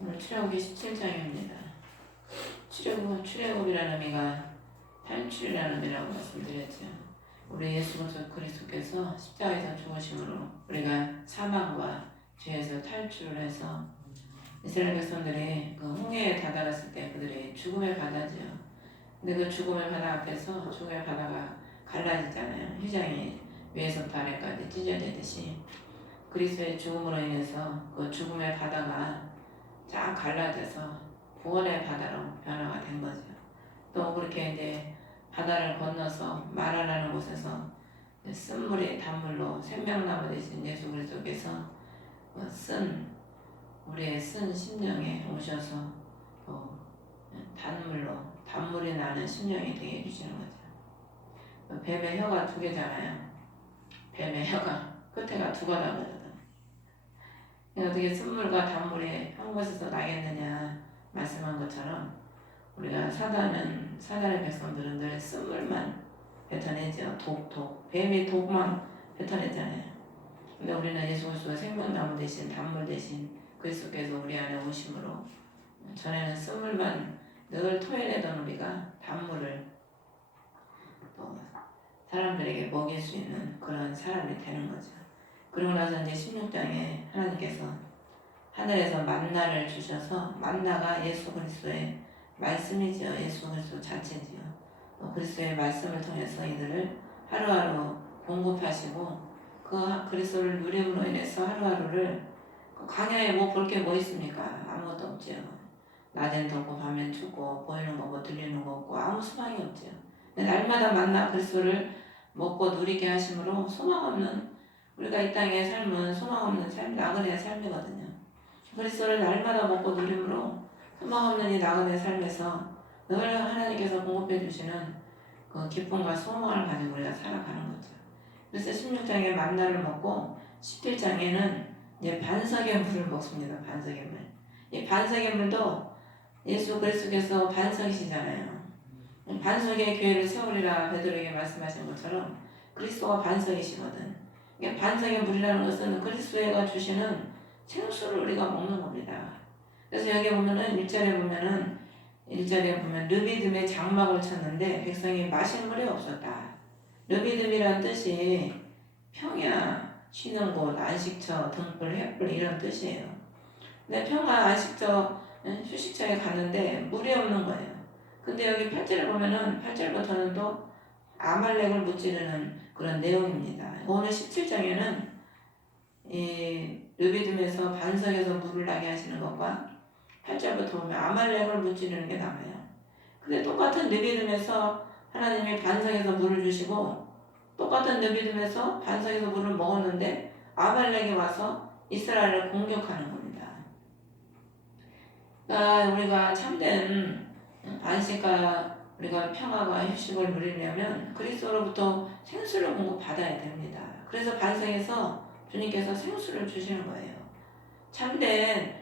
오늘 출애굽기 17장입니다. 출애굽이라는 의미가 탈출이라는 의미라고 말씀드렸죠. 우리 예수 그리스도께서 십자가에서 죽으심으로 우리가 사망과 죄에서 탈출을 해서 이스라엘 백성들이 그 홍해에 다다랐을 때 그들이 죽음의 바다죠. 근데 그 죽음의 바다 앞에서 죽음의 바다가 갈라지잖아요. 휘장이 위에서부터 아래까지 찢어지듯이 그리스도의 죽음으로 인해서 그 죽음의 바다가 쫙 갈라져서 구원의 바다로 변화가 된 거죠. 또 그렇게 이제 바다를 건너서 마라라는 곳에서 쓴물이 단물로 생명나무 되신 예수 그리스도께서 우리의 쓴 심령에 오셔서 단물이 나는 심령이 되게 해주시는 거죠. 뱀의 혀가 2개잖아요. 뱀의 혀가 끝에가 2가닥이거든. 어떻게 쓴물과 단물이 한 곳에서 나겠느냐 말씀한 것처럼 우리가 사단의 백성들은 늘 쓴물만 뱉어내죠. 뱀이 독만 뱉어내잖아요. 근데 우리는 예수 그리스도의 생명나무 대신 단물 대신 그리스도께서 우리 안에 오심으로 전에는 쓴물만 늘 토해내던 우리가 단물을 또 사람들에게 먹일 수 있는 그런 사람이 되는 거죠. 그리고 나서 이제 16장에 하나님께서 하늘에서 만나를 주셔서 만나가 예수 그리스도의 말씀이지요. 예수 그리스도 자체지요. 그리스도의 말씀을 통해서 이들을 하루하루 공급하시고 그 그리스도를 누림으로 인해서 하루하루를 광야에 볼 게 뭐 있습니까? 아무것도 없지요. 낮엔 덥고 밤엔 춥고 보이는 거 뭐 들리는 거 없고 아무 소망이 없지요. 날마다 만나 그리스도를 먹고 누리게 하심으로 소망 없는 우리가 이 땅의 삶은 소망 없는 삶, 나그네의 삶이거든요. 그리스도를 날마다 먹고 누림으로 소망 없는 이 나그네의 삶에서 늘 하나님께서 공급해 주시는 그 기쁨과 소망을 가지고 우리가 살아가는 거죠. 그래서 16장에 만나를 먹고 17장에는 이제 반석의 물을 먹습니다. 반석의 물. 이 반석의 물도 예수 그리스도께서 반석이시잖아요. 반석의 교회를 세우리라 베드로에게 말씀하신 것처럼 그리스도가 반석이시거든. 반석의 물이라는 것은 그리스도가 주시는 생수를 우리가 먹는 겁니다. 그래서 여기 보면은 1절에 보면 르비딤의 장막을 쳤는데 백성이 마실 물이 없었다. 르비딤이란 뜻이 평야, 쉬는 곳, 안식처, 등불, 횃불 이런 뜻이에요. 근데 평야, 안식처, 휴식처에 갔는데 물이 없는 거예요. 근데 여기 8절에 보면은 8절부터는 또 아말렉을 무찌르는 그런 내용입니다. 오늘 17장에는 이 르비딤에서 반석에서 물을 나게 하시는 것과 8절부터 보면 아말렉을 무찌르는 게 나와요. 근데 똑같은 르비딤에서 하나님이 반석에서 물을 주시고 똑같은 르비딤에서 반석에서 물을 먹었는데 아말렉이 와서 이스라엘을 공격하는 겁니다. 그러니까 우리가 참된 안식과 우리가 평화와 휴식을 누리려면 그리스도로부터 생수를 공급받아야 됩니다. 그래서 반석에서 주님께서 생수를 주시는 거예요. 참된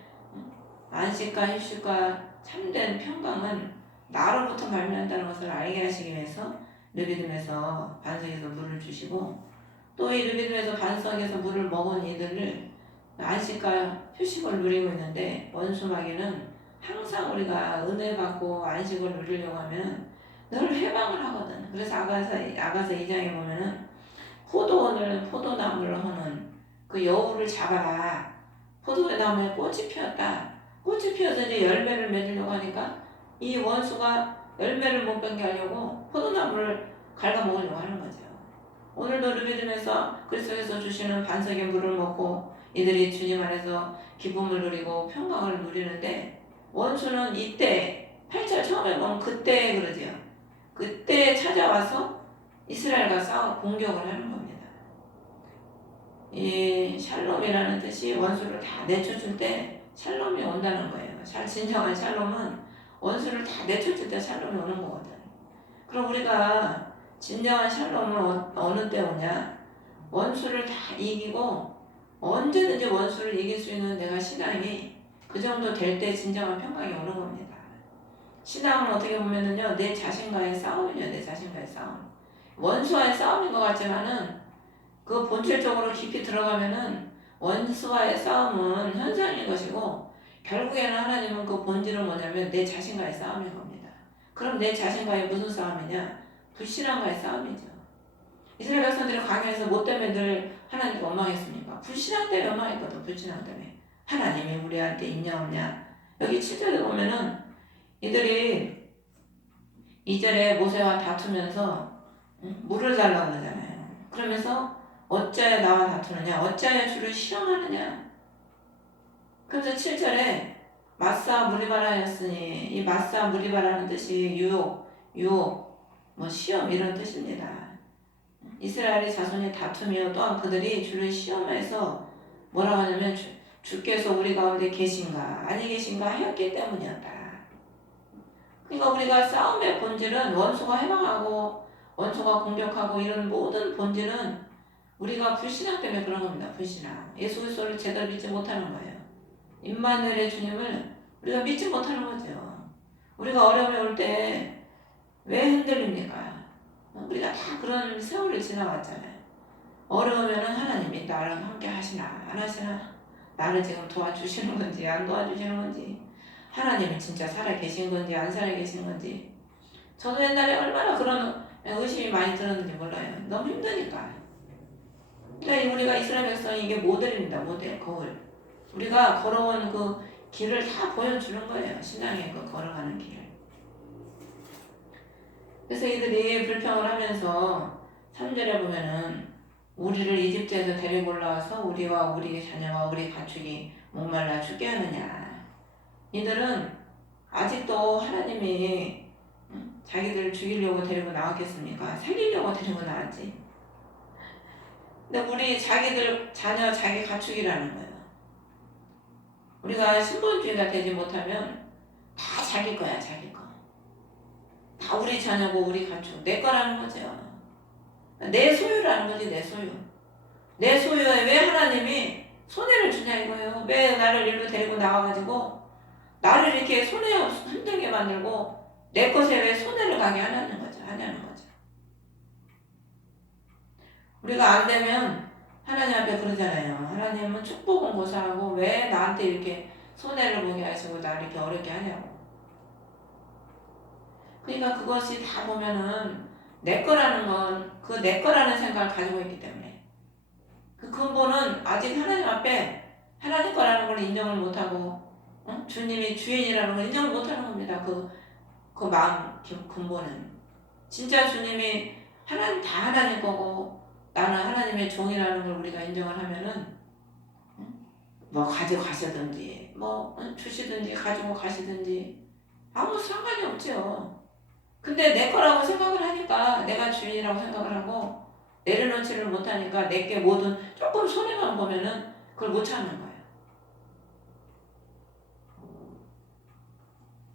안식과 휴식과 참된 평강은 나로부터 말미암다는 것을 알게 하시기 위해서 르비딤에서 반석에서 물을 주시고 또 이 르비딤에서 반석에서 물을 먹은 이들을 안식과 휴식을 누리고 있는데 원수마귀는 항상 우리가 은혜 받고 안식을 누리려고 하면 늘 해방을 하거든. 그래서 아가서 2장에 보면은 포도나무를 하는 그 여우를 잡아라. 포도나무에 꽃이 피었다. 꽃이 피어서 이제 열매를 맺으려고 하니까 이 원수가 열매를 못 맺게 하려고 포도나무를 갉아먹으려고 하는 거죠. 오늘도 르비딤에서 그리스도께서 주시는 반석의 물을 먹고 이들이 주님 안에서 기쁨을 누리고 평강을 누리는데 원수는 이때 8절 처음에 보면 그때 그러지요. 그때 찾아와서 이스라엘과 싸워 공격을 하는 겁니다. 이 샬롬이라는 뜻이 원수를 다 내쫓을 때 샬롬이 온다는 거예요. 진정한 샬롬은 원수를 다 내쫓을 때 샬롬이 오는 거거든. 그럼 우리가 진정한 샬롬은 어느 때 오냐? 원수를 다 이기고 언제든지 원수를 이길 수 있는 내가 신앙이 그 정도 될 때 진정한 평강이 오는 겁니다. 신앙은 어떻게 보면은요, 내 자신과의 싸움이에요. 내 자신과의 싸움. 원수와의 싸움인 것 같지만은 그 본질적으로 깊이 들어가면은 원수와의 싸움은 현상인 것이고 결국에는 하나님은 그 본질은 뭐냐면 내 자신과의 싸움인 겁니다. 그럼 내 자신과의 무슨 싸움이냐? 불신앙과의 싸움이죠. 이스라엘 백성들이 광야에서 뭐 때문에 늘 하나님께 원망했습니까? 불신앙 때문에 원망했거든. 불신앙 때문에. 하나님이 우리한테 있냐 없냐. 여기 7절에 보면은 이들이 2절에 모세와 다투면서 물을 달라고 그러잖아요. 그러면서 어찌하여 나와 다투느냐, 어찌하여 주를 실험하느냐. 그래서 7절에 마사 무리바라였으니, 이 마사 무리바라는 뜻이 유혹, 뭐 시험 이런 뜻입니다. 이스라엘의 자손이 다투며 또한 그들이 주를 시험해서 뭐라고 하냐면 주께서 우리 가운데 계신가 아니 계신가 하였기 때문이었다. 그러니까 우리가 싸움의 본질은 원수가 해방하고 원수가 공격하고 이런 모든 본질은 우리가 불신앙 때문에 그런 겁니다. 불신앙. 예수 그리스도를 제대로 믿지 못하는 거예요. 임마누엘의 주님을 우리가 믿지 못하는 거죠. 우리가 어려움이 올 때 왜 흔들립니까? 우리가 다 그런 세월을 지나왔잖아요. 어려우면은 하나님이 나랑 함께 하시나 안 하시나, 나를 지금 도와주시는 건지 안 도와주시는 건지, 하나님이 진짜 살아 계신 건지 안 살아 계신 건지. 저도 옛날에 얼마나 그런 의심이 많이 들었는지 몰라요. 너무 힘드니까. 그러니까 우리가 이스라엘 백성이 이게 모델입니다. 모델, 거울. 우리가 걸어온 그 길을 다 보여주는 거예요. 신앙의 그 걸어가는 길을. 그래서 이들이 불평을 하면서 3절에 보면은 우리를 이집트에서 데리고 올라와서 우리와 우리 자녀와 우리 가축이 목말라 죽게 하느냐. 이들은 아직도 하나님이 자기들을 죽이려고 데리고 나왔겠습니까? 살리려고 데리고 나왔지. 근데 우리 자기들 자녀 자기 가축이라는 거예요. 우리가 신본주의가 되지 못하면 다 자기 거야. 자기 거. 다 우리 자녀고 우리 가축. 내 거라는 거죠. 내 소유라는 거지. 내 소유. 내 소유에 왜 하나님이 손해를 주냐 이거예요. 왜 나를 일로 데리고 나와가지고 나를 이렇게 손해 힘들게 만들고 내 것에 왜 손해를 가게 하냐는 거죠. 우리가 안 되면 하나님 앞에 그러잖아요. 하나님은 축복은 고사하고 왜 나한테 이렇게 손해를 보게 하시고 나를 이렇게 어렵게 하냐고. 그러니까 그것이 다 보면은 내 거라는 건 그 내 거라는 생각을 가지고 있기 때문에, 그 근본은 아직 하나님 앞에 하나님 거라는 걸 인정을 못하고 주님이 주인이라는 걸 인정을 못하는 겁니다. 그 마음 근본은 진짜 주님이 하나님 다 하나님 거고 나는 하나님의 종이라는 걸 우리가 인정을 하면은 뭐 가져가시든지 뭐 주시든지 가지고 가시든지 아무 상관이 없죠. 근데 내 거라고 생각을 하니까, 내가 주인이라고 생각을 하고 내려놓지를 못하니까 내게 뭐든 조금 손해만 보면은 그걸 못 참는 거예요.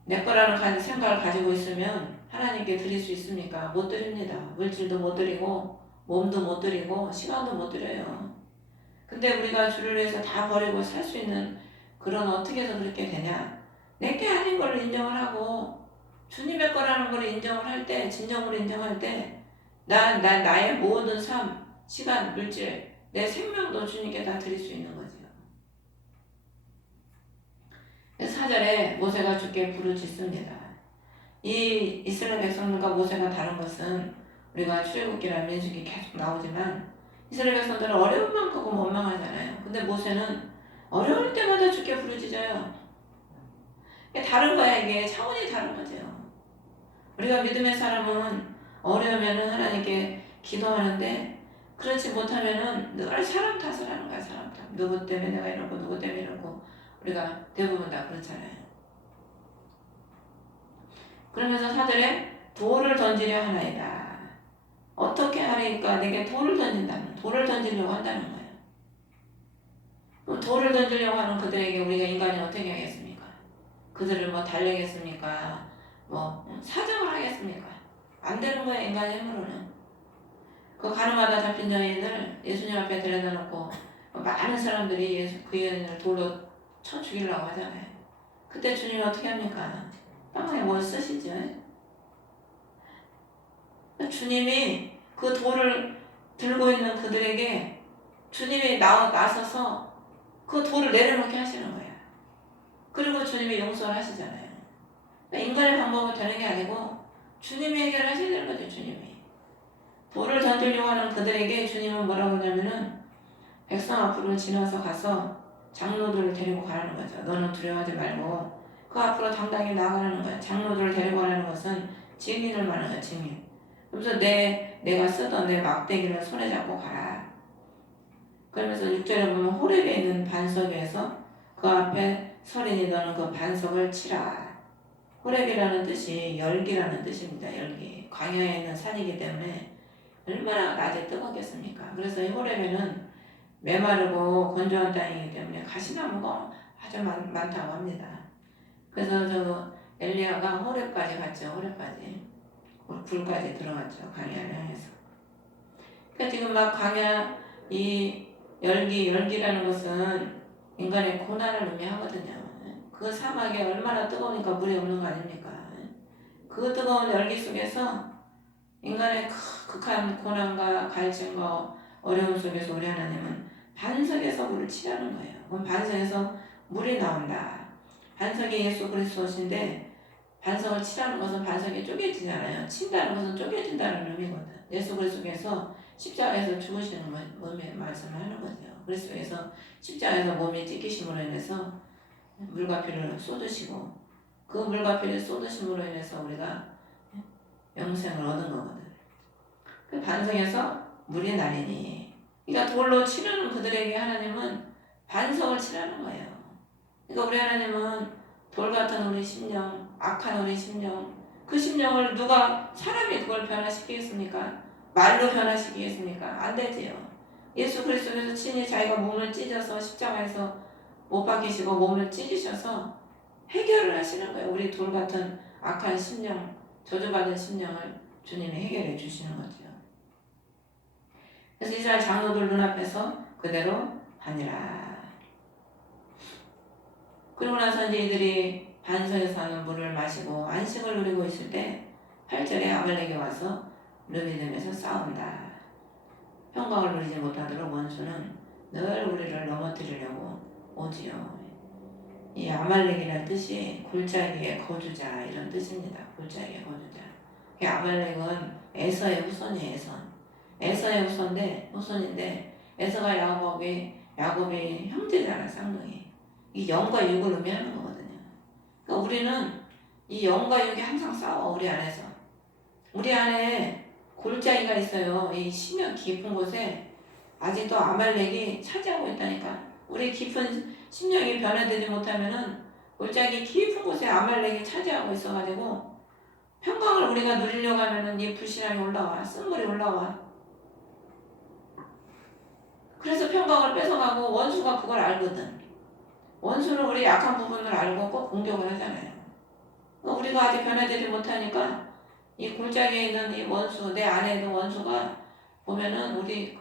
내 거라는 생각을 가지고 있으면 하나님께 드릴 수 있습니까? 못 드립니다. 물질도 못 드리고 몸도 못 드리고 시간도 못 드려요. 근데 우리가 주를 위해서 다 버리고 살 수 있는 그런, 어떻게 해서 그렇게 되냐? 내게 아닌 걸 인정을 하고 주님의 거라는 걸 인정을 할 때, 진정으로 인정할 때 나의 모든 삶, 시간, 물질, 내 생명도 주님께 다 드릴 수 있는 거죠. 4절에 모세가 주께 부르짖습니다. 이 이스라엘 백성들과 모세가 다른 것은, 우리가 출애굽기나 민수기 계속 나오지만 이스라엘 백성들은 어려움만 크고 원망하잖아요. 근데 모세는 어려울 때마다 주께 부르짖어요. 다른 거야. 이게 차원이 다른 거죠. 우리가 믿음의 사람은 어려우면은 하나님께 기도하는데, 그렇지 못하면은 늘 사람 탓을 하는 거야. 사람 탓. 누구 때문에 내가 이러고 누구 때문에 이러고. 우리가 대부분 다 그렇잖아요. 그러면서 4절에 돌을 던지려 하나이다. 어떻게 하리까? 내게 돌을 던진다는, 돌을 던지려고 한다는 거예요. 그럼 돌을 던지려고 하는 그들에게 우리가 인간이 어떻게 하겠습니까? 그들을 뭐 달래겠습니까? 뭐 사정을 하겠습니까? 안 되는 거예요. 인간의 힘으로는. 그 가늠하다 잡힌 여인을 예수님 앞에 데려다 놓고 많은 사람들이 그 여인을 돌로 쳐 죽이려고 하잖아요. 그때 주님이 어떻게 합니까? 빵에 뭘 쓰시죠? 주님이 그 돌을 들고 있는 그들에게 주님이 나서서 그 돌을 내려놓게 하시는 거야. 그리고 주님이 용서를 하시잖아요. 그러니까 인간의 방법은 되는 게 아니고 주님이 해결하셔야 되는 거죠. 주님이. 돌을 던지려고 하는 그들에게 주님은 뭐라고 하냐면은 백성 앞으로 지나서 가서 장로들을 데리고 가라는 거죠. 너는 두려워하지 말고 그 앞으로 당당히 나아가라는 거예요. 장로들을 데리고 가라는 것은 증인을 말하는 거예요. 증인. 그래서 내가 쓰던 내 막대기를 손에 잡고 가라. 그러면서 6절에 보면 호렙에 있는 반석 위에서 그 앞에 서린이 너는 그 반석을 치라. 호렙이라는 뜻이 열기라는 뜻입니다. 열기. 광야에 있는 산이기 때문에 얼마나 낮에 뜨겁겠습니까? 그래서 이 호렙에는 메마르고 건조한 땅이기 때문에 가시나무가 아주 많다고 합니다. 그래서 저 엘리야가 호렙까지 갔죠. 호렙까지. 불까지 들어갔죠. 광야를 향해서. 그러니까 지금 막 광야 이 열기라는 것은 인간의 고난을 의미하거든요. 그 사막에 얼마나 뜨거우니까 물이 없는 거 아닙니까? 그 뜨거운 열기 속에서 인간의 극한 고난과 갈증과 어려움 속에서 우리 하나님은 반석에서 물을 치라는 거예요. 그럼 반석에서 물이 나온다. 반석이 예수 그리스도신데 반석을 치라는 것은 반석이 쪼개지잖아요. 친다는 것은 쪼개진다는 의미거든. 예수 그리스도께서 십자가에서 죽으시는 몸의 말씀을 하는 거죠. 그리스도께서 십자가에서 몸이 찢기심으로 인해서 물과 피를 쏟으시고 그 물과 피를 쏟으심으로 인해서 우리가 영생을 얻은 거거든. 그 반석에서 물이 나리니. 그러니까 돌로 치려는 그들에게 하나님은 반석을 치라는 거예요. 그러니까 우리 하나님은 돌 같은 우리 심령, 악한 우리 심령, 그 심령을 누가 사람이 그걸 변화시키겠습니까? 말로 변화시키겠습니까? 안 되지요. 예수 그리스도께서 친히 자기가 몸을 찢어서 십자가에서 못 박히시고 몸을 찢으셔서 해결을 하시는 거예요. 우리 돌 같은 악한 심령, 저주받은 심령을 주님이 해결해 주시는 거죠. 그래서 이스라엘 장로들 눈앞에서 그대로 하니라. 그러고 나서 이제 이들이 반석에서 하는 물을 마시고 안식을 누리고 있을 때 8절에 아말렉이 와서 르비딤에서 싸운다. 평강을 누리지 못하도록 원수는 늘 우리를 넘어뜨리려고 오지요. 이 아말렉이라는 뜻이 골짜기의 거주자 이런 뜻입니다. 골짜기의 거주자. 아말렉은 에서의 후손이에요. 에서의 후손인데 에서가 야곱이 형제잖아. 쌍둥이. 이 영과 육을 의미하는 거거든요. 그러니까 우리는 이 영과 육이 항상 싸워. 우리 안에서. 우리 안에 골짜기가 있어요. 이 심연 깊은 곳에 아직도 아말렉이 차지하고 있다니까. 우리 깊은 심령이 변화되지 못하면은 골짜기 깊은 곳에 아말렉이 차지하고 있어가지고 평강을 우리가 누리려고 하면은 이 불신앙이 올라와. 쓴물이 올라와. 그래서 평강을 뺏어가고 원수가 그걸 알거든. 원수는 우리 약한 부분을 알고 꼭 공격을 하잖아요. 우리가 아직 변화되지 못하니까 이 골짜기에 있는 이 원수, 내 안에 있는 원수가 보면은 우리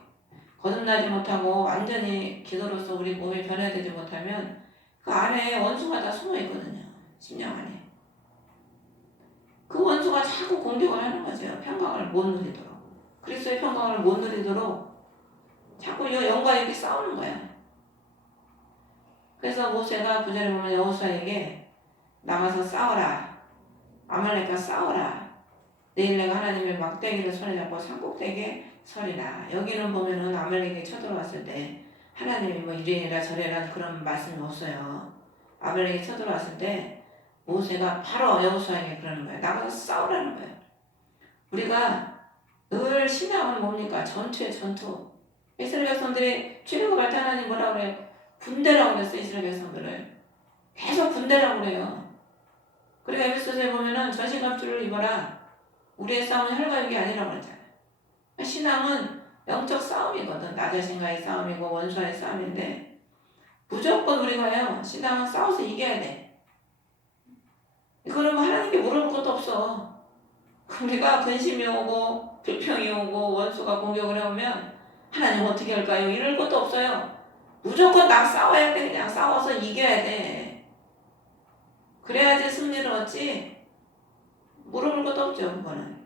거듭나지 못하고 완전히 기도로서 우리 몸이 변화되지 못하면 그 안에 원수가 다 숨어 있거든요. 심령 안에. 그 원수가 자꾸 공격을 하는 거죠. 평강을 못 누리도록. 그리스도의 평강을 못 누리도록 자꾸 이 영과 육이 싸우는 거야. 그래서 모세가 9절에 보면 여호수아에게 나가서 싸워라. 아말렉과 싸워라. 내일 내가 하나님의 막대기를 손에 잡고 산꼭대기에 서리라. 여기는 보면은 아말렉이 쳐들어왔을 때 하나님이 뭐 이래라 저래라 그런 말씀이 없어요. 아말렉이 쳐들어왔을 때 모세가 바로 여호수아에게 그러는 거예요. 나가서 싸우라는 거예요. 우리가 늘 신앙은 뭡니까? 전투에 전투. 이스라엘 백성들이 출애굽할 때 하나님 뭐라 그래요? 군대라고 그랬어요. 이스라엘 백성들을. 계속 군대라고 그래요. 그리고 에베소서에 보면은 전신갑주를 입어라. 우리의 싸움은 혈과 육이 아니라고 그러잖아요. 신앙은 영적 싸움이거든. 나 자신과의 싸움이고 원수와의 싸움인데 무조건 우리가요. 신앙은 싸워서 이겨야 돼. 이거는 뭐 하나님께 물어볼 것도 없어. 우리가 근심이 오고 불평이 오고 원수가 공격을 해오면 하나님 어떻게 할까요? 이럴 것도 없어요. 무조건 나 싸워야 돼. 그냥 싸워서 이겨야 돼. 그래야지 승리를 얻지. 물어볼 것도 없죠. 그거는.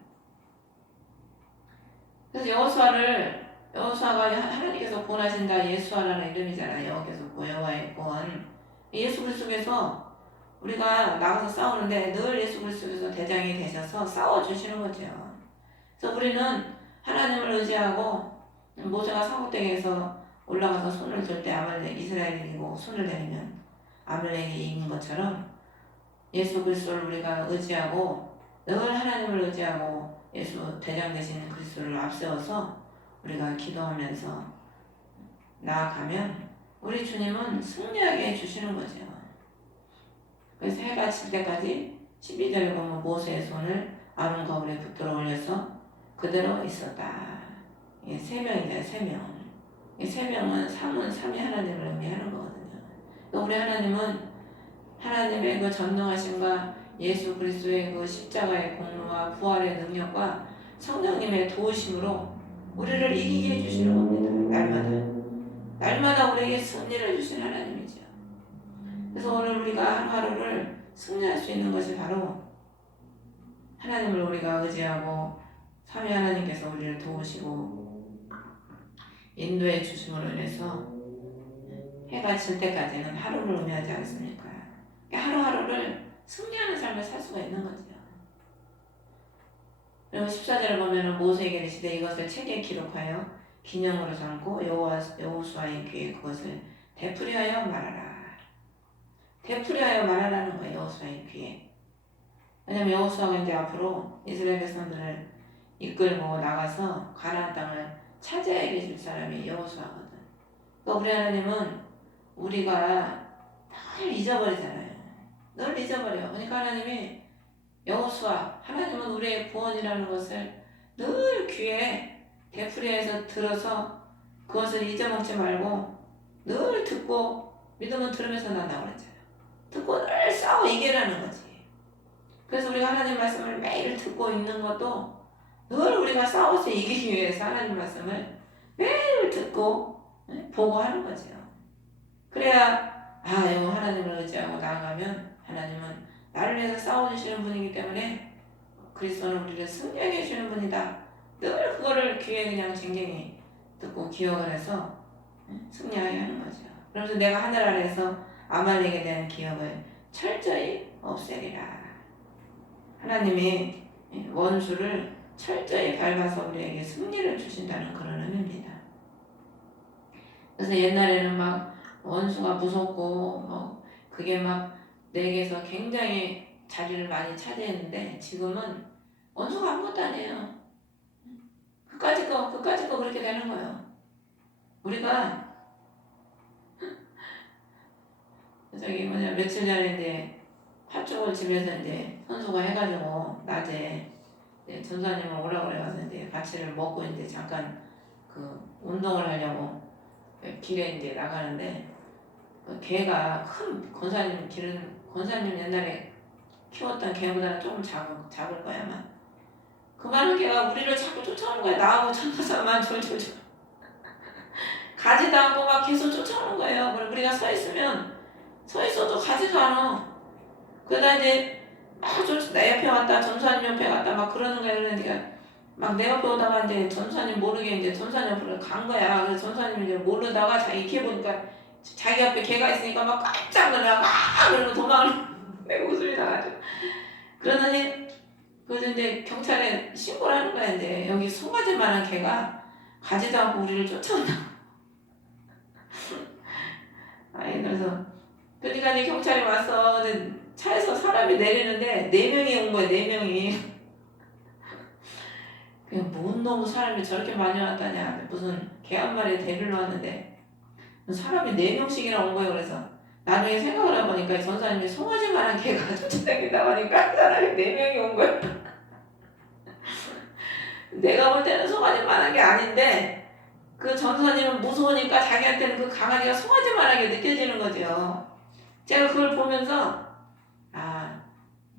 그래서 여호수아가 하나님께서 권하신다 예수아라는 이름이잖아요. 여호와의 권. 예수 그리스도께서 우리가 나가서 싸우는데 늘 예수 그리스도께서 대장이 되셔서 싸워주시는 거죠. 그래서 우리는 하나님을 의지하고 모세가 사곡대기에서 올라가서 손을 들 때 아말렉 이스라엘이 이기고 손을 내리면 아말렉이 이긴 것처럼 예수 그리스도를 우리가 의지하고 늘 하나님을 의지하고 예수 대장 되신 그리스도를 앞세워서 우리가 기도하면서 나아가면 우리 주님은 승리하게 해주시는 거죠. 그래서 해가 질 때까지 12절에 보면 모세의 손을 아론 거울에 붙들어 올려서 그대로 있었다. 이게 세 명이잖아요. 세 명. 이 세 명은 삼은 삼위 하나님을 의미하는 거거든요. 그러니까 우리 하나님은 하나님의 그 전능하심과 예수 그리스도의 그 십자가의 공로와 부활의 능력과 성령님의 도우심으로 우리를 이기게 해주시는 겁니다. 날마다 우리에게 승리를 해주신 하나님이죠. 그래서 오늘 우리가 하루하루를 승리할 수 있는 것이 바로 하나님을 우리가 의지하고 삼위 하나님께서 우리를 도우시고 인도해 주심으로 인해서 해가 질 때까지는 하루를 의미하지 않습니까? 하루하루를 승리하는 삶을 살 수가 있는 거죠. 그리고 14절을 보면 모세에게 이르시되 이것을 책에 기록하여 기념으로 삼고 여호수아의 귀에 그것을 되풀이하여 말하라. 되풀이하여 말하라는 거예요. 여호수아의 귀에. 왜냐면 여호수아가 이제 앞으로 이스라엘 백성들을 이끌고 나가서 가나안 땅을 차지하게 해줄 사람이 여호수아거든. 그러니까 우리 하나님은 우리가 늘 잊어버리잖아요. 늘 잊어버려. 그러니까 하나님이 여호수아 하나님은 우리의 구원이라는 것을 늘 귀에 되풀이해서 들어서 그것을 잊어먹지 말고 늘 듣고 믿으면 들으면서 난다고 그랬잖아요. 듣고 늘 싸워 이기라는 거지. 그래서 우리가 하나님 말씀을 매일 듣고 있는 것도 늘 우리가 싸워서 이기기 위해서 하나님 말씀을 매일 듣고 보고 하는 거죠. 그래야 이거 하나님을 의지하고 나아가면 하나님은 나를 위해서 싸워주시는 분이기 때문에 그리스도는 우리를 승리하게 해주는 분이다. 늘 그거를 귀에 그냥 쟁쟁이 듣고 기억을 해서 승리하게 하는 거죠. 그래서 내가 하늘 아래에서 아말렉에 대한 기억을 철저히 없애리라. 하나님이 원수를 철저히 밟아서 우리에게 승리를 주신다는 그런 의미입니다. 그래서 옛날에는 막 원수가 무섭고 그게 막 내게서 굉장히 자리를 많이 차지했는데 지금은 원수가 아무것도 아니에요. 그까짓 거 그렇게 되는 거예요. 우리가 며칠 전에 이제 팥죽을 집에서 이제 선수가 해가지고 낮에 전사님을 오라고 그래가서 이제 같이를 먹고 이제 잠깐 그 운동을 하려고 길에 이제 나가는데 그 개가 큰 권사님 옛날에 키웠던 개보다는 조금 작을 거야 아마. 그 많은 개가 우리를 자꾸 쫓아오는 거야. 나하고 전도사만 졸졸졸 가지도 않고 막 계속 쫓아오는 거예요. 우리가 서 있어도 가지도 않아. 그러다 이제 내 옆에 왔다 전사님 옆에 갔다 막 그러는 거야. 그러니까 막 내 옆에 오다가 이제 전사님 모르게 이제 전사님 옆으로 간 거야. 그래서 전사님이 이제 모르다가 자기 개 보니까 자기 앞에 개가 있으니까 막 깜짝 놀라 그러고 도망을 내가 웃음이 나가지고 그러더니 그래서 이제 경찰에 신고를 하는 거야. 이제 여기 송아지만한 개가 가지도 않고 우리를 쫓아온다. 그래서 그러니까 이제 경찰이 와서 차에서 사람이 내리는데 4명이 온 거야. 4명이. 그냥 뭔 놈의 사람이 저렇게 많이 왔다냐. 무슨 개 한 마리 데리러 왔는데 사람이 4명씩이나 온 거예요. 그래서 나중에 생각을 해보니까 전사님이 송아지만한 개가 쫓아다닌다고 하니까 사람이 4명이 온 거예요. 내가 볼 때는 송아지만한 게 아닌데 그 전사님은 무서우니까 자기한테는 그 강아지가 송아지만하게 느껴지는 거죠. 제가 그걸 보면서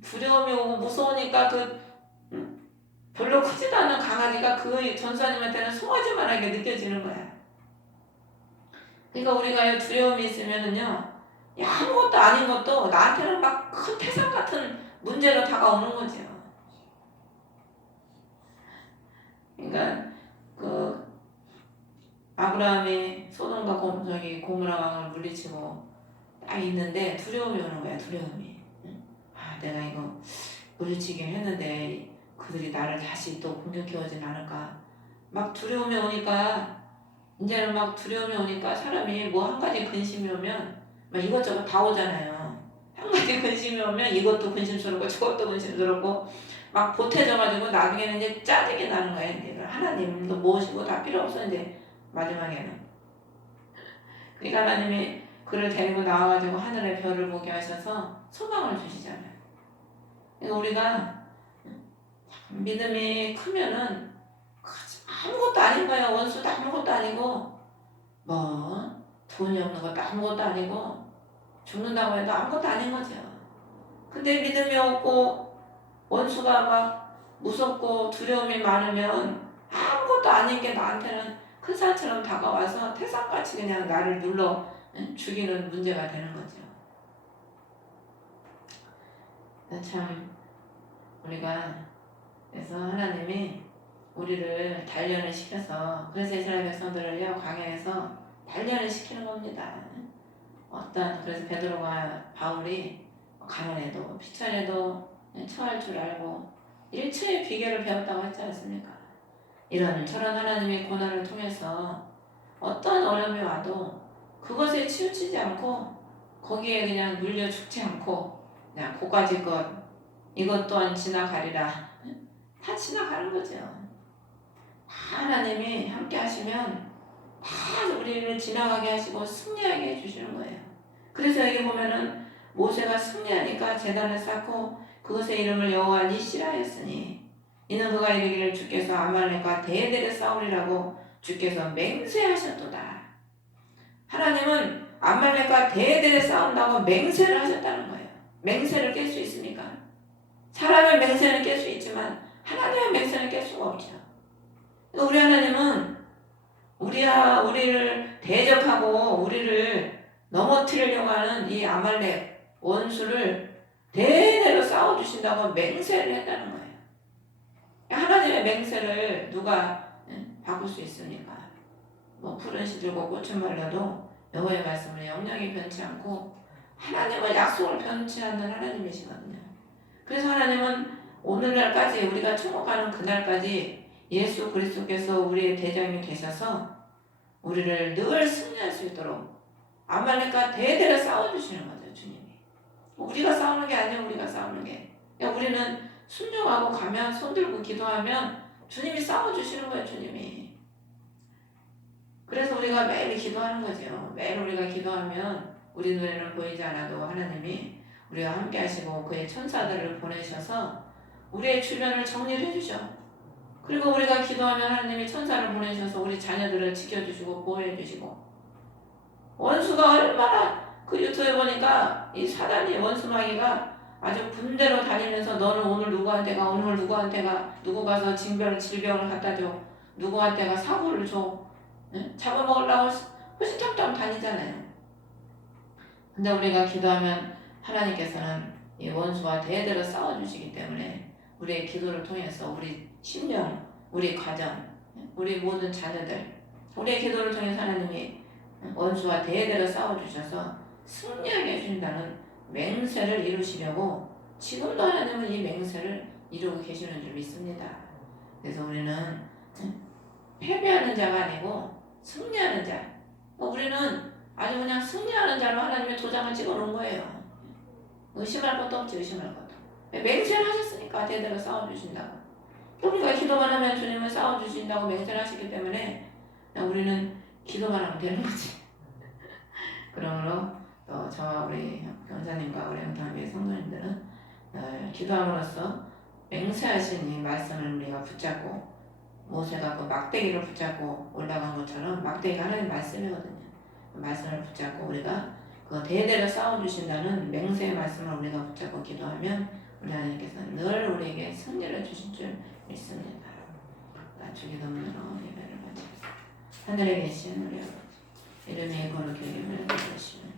두려움이 오고 무서우니까 별로 크지도 않은 강아지가 그 전사님한테는 송아지만하게 느껴지는 거야. 그러니까 우리가 두려움이 있으면은요, 아무것도 아닌 것도 나한테는 막 큰 태산 같은 문제로 다가오는 거죠. 그러니까 아브라함이 소돔과 고모라 왕을 물리치고 딱 있는데 두려움이 오는 거야. 두려움이. 내가 이거 물리치긴 했는데 그들이 나를 다시 또 공격해 오진 않을까. 막 두려움이 오니까 이제는 막 두려움이 오니까 사람이 뭐 한 가지 근심이 오면 막 이것저것 다 오잖아요. 한 가지 근심이 오면 이것도 근심스럽고 저것도 근심스럽고 막 보태져가지고 나중에는 이제 짜증이 나는 거예요. 이제 하나님도 모시고 다 필요 없어 이제 마지막에는. 그러니까 하나님이 그를 데리고 나와가지고 하늘의 별을 보게 하셔서 소망을 주시잖아요. 그러니까 우리가 믿음이 크면은 아무것도 아닌 거예요. 원수도 아무것도 아니고 뭐 돈이 없는 것도 아무것도 아니고 죽는다고 해도 아무것도 아닌 거죠. 근데 믿음이 없고 원수가 막 무섭고 두려움이 많으면 아무것도 아닌 게 나한테는 큰 산처럼 다가와서 태산같이 그냥 나를 눌러 죽이는 문제가 되는 거죠. 참 우리가 그래서 하나님이 우리를 단련을 시켜서 그래서 이스라엘 백성들을요 광야에서 단련을 시키는 겁니다. 그래서 베드로가 바울이 가난해도 비천해도 처할 줄 알고 일체의 비결을 배웠다고 했지 않습니까? 이런 저런 하나님의 고난을 통해서 어떤 어려움이 와도 그것에 치우치지 않고 거기에 그냥 눌려 죽지 않고 그냥 고가지 것 이것 또한 지나가리라. 다 지나가는 거죠. 하나님이 함께 하시면 다 우리를 지나가게 하시고 승리하게 해주시는 거예요. 그래서 여기 보면은 모세가 승리하니까 제단을 쌓고 그것의 이름을 여호와 니시라 했으니 이는 그가 이르기를 주께서 아말렉과 대대를 싸우리라고 주께서 맹세하셨도다. 하나님은 아말렉과 대대를 싸운다고 맹세를 하셨다는 거예요. 맹세를 깰 수 있습니까? 사람의 맹세는 깰 수 있지만 하나님의 맹세는 깰 수가 없죠. 우리 하나님은 우리를 대적하고 우리를 넘어뜨리려고 하는 이 아말렉 원수를 대대로 싸워주신다고 맹세를 했다는 거예요. 하나님의 맹세를 누가 바꿀 수 있습니까? 뭐 푸른 시들고 꽃은 말라도 여호와의 말씀을 영영이 변치 않고 하나님은 약속을 변치 않는 하나님이시거든요. 그래서 하나님은 오늘날까지 우리가 천국 가는 그날까지 예수 그리스도께서 우리의 대장이 되셔서 우리를 늘 승리할 수 있도록 아말렉과 대대로 싸워주시는 거죠. 주님이. 우리가 싸우는 게 아니에요. 우리가 싸우는 게. 그러니까 우리는 순종하고 가면 손들고 기도하면 주님이 싸워주시는 거예요. 주님이. 그래서 우리가 매일 기도하는 거죠. 매일 우리가 기도하면 우리 눈에는 보이지 않아도 하나님이 우리와 함께 하시고 그의 천사들을 보내셔서 우리의 주변을 정리를 해주셔. 그리고 우리가 기도하면 하나님이 천사를 보내셔서 우리 자녀들을 지켜주시고 보호해주시고 원수가 얼마나 그 유튜브에 보니까 이 사단이 원수마귀가 아주 군대로 다니면서 너는 오늘 누구한테 가 오늘 누구한테 가 누구 가서 질병을 갖다 줘 누구한테가 사고를 줘 잡아먹으려고 호시탐탐 다니잖아요. 근데 우리가 기도하면 하나님께서는 이 원수와 대대로 싸워주시기 때문에 우리의 기도를 통해서 우리 심령, 우리 가정, 우리 모든 자녀들 우리의 기도를 통해서 하나님이 원수와 대대로 싸워주셔서 승리하게 해준다는 맹세를 이루시려고 지금도 하나님은 이 맹세를 이루고 계시는 줄 믿습니다. 그래서 우리는 패배하는 자가 아니고 승리하는 자. 우리는 아주 그냥 승리하는 자로 하나님의 도장을 찍어놓은 거예요. 의심할 것도 없지. 의심할 것도. 맹세를 하셨으니까 대대로 싸워주신다고. 우리가 기도만 하면 주님은 싸워주신다고 맹세를 하시기 때문에 우리는 기도만 하면 되는 거지. 그러므로 또 저와 우리 경사님과 우리 영상교회 성도님들은 기도함으로써 맹세하신 이 말씀을 우리가 붙잡고 모세가 그 막대기를 붙잡고 올라간 것처럼 막대기가 하나님 말씀이거든요. 그 말씀을 붙잡고 우리가 그 대대로 싸워주신다는 맹세의 말씀을 우리가 붙잡고 기도하면 우리 하나님께서는 늘 우리에게 승리를 주실 줄 믿습니다. 주기도문으로 예배를 마치겠습니다. 하늘에 계신 우리 아버지 이름이 거룩히 여김을 받으시면